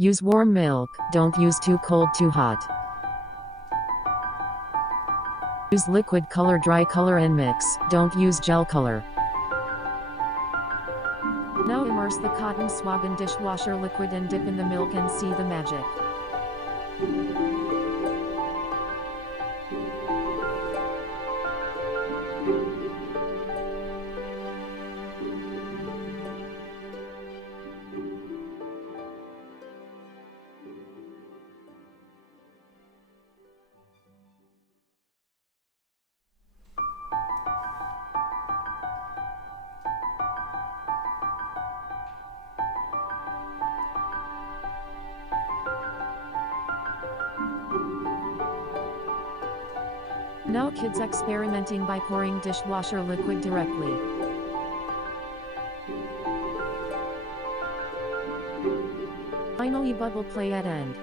Use warm milk, don't use too cold too hot. Use liquid color dry color and mix, don't use gel color. Now immerse the cotton swab in dishwasher liquid and dip in the milk and see the magic. Now kids experimenting by pouring dishwasher liquid directly. Finally bubble play at end.